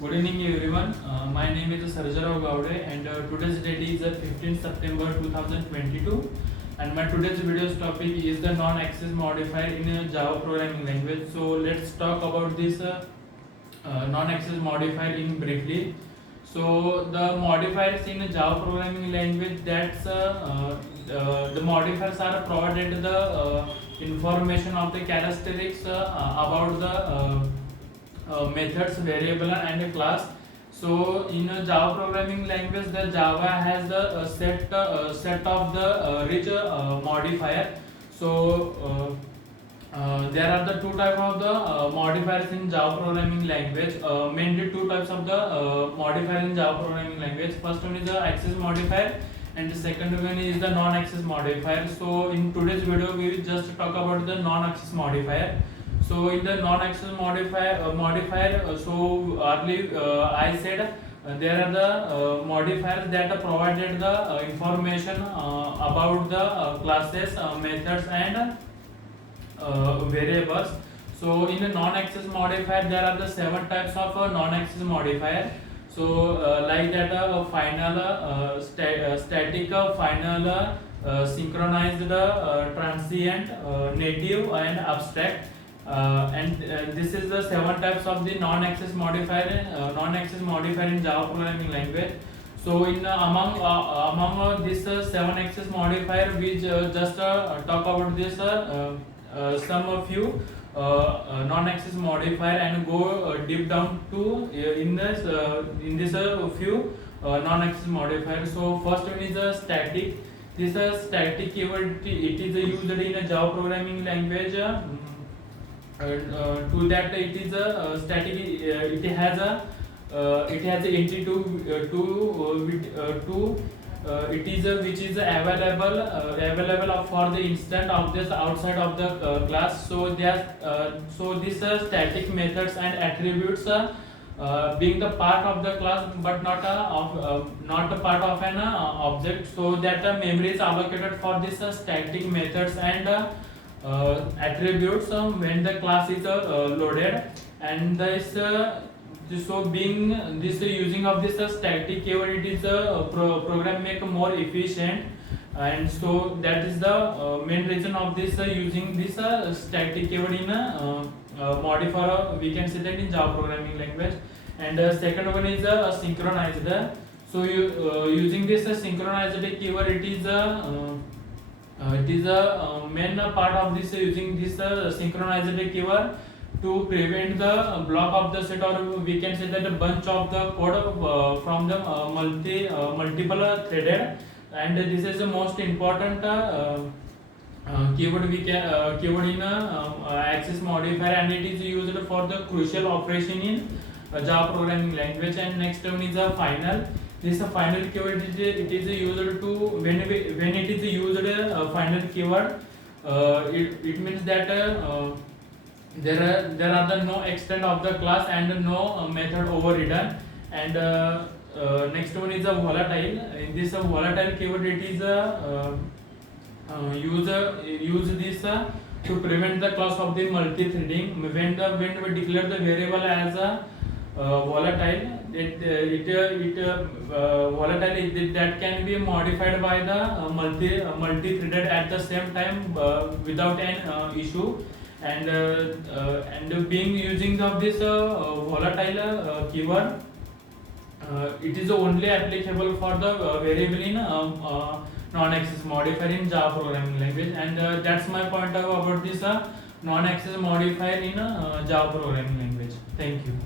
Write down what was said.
Good evening everyone. My name is Sarjarao Gowde and today's date is 15th September 2022 and my today's video's topic is the non-access modifier in Java programming language. So let's talk about this non-access modifier in briefly. So the modifiers in Java programming language the modifiers are provided the information of the characteristics about the methods, variable and class. So in a Java programming language, the Java has the set of the rich modifier. So there are the two types of the modifiers in Java programming language. Mainly two types of the modifier in Java programming language. First one is the access modifier and the second one is the non-access modifier. So in today's video we will just talk about the non-access modifier. So in the non-access modifier, so earlier I said there are the modifiers that provided the information about the classes, methods and variables. So in the non-access modifier there are the 7 types of non-access modifier. So like that final, static, final, synchronized, transient, native and abstract. This is the 7 types of the non-access modifier in Java programming language. So in among this 7 access modifier, we just talk about this some few non-access modifier and go deep down to in this few non-access modifier. So first one is a static. This static keyword it is used in a Java programming language. To that it is a static. It has a entity it is which is available for the instant objects outside of the class. So these static methods and attributes being the part of the class but not a part of an object. So that memory is allocated for this static methods and attributes when the class is loaded. And this so being this using of this static keyword, it is program make more efficient, and so that is the main reason of this using this static keyword in modifier, we can say that in Java programming language. And second one is synchronized. So using this synchronized keyword, it is a main part of this using this synchronized keyword to prevent the block of the set, or we can say that a bunch of the code from the multiple threaded. And this is the most important keyword keyword in access modifier, and it is used for the crucial operation in Java programming language. And next one is a final. This final keyword it is used to when it is used final keyword, it means that there are the no extent of the class and no method overridden. And next one is a volatile. In this volatile keyword, it is use this to prevent the class of the multi-threading. When we declare the variable as a volatile, volatile that can be modified by the multi-threaded at the same time without an issue. And being using of this volatile keyword, it is only applicable for the variable in non-access modifier in Java programming language. And that's my point about this non-access modifier in Java programming language. Thank you.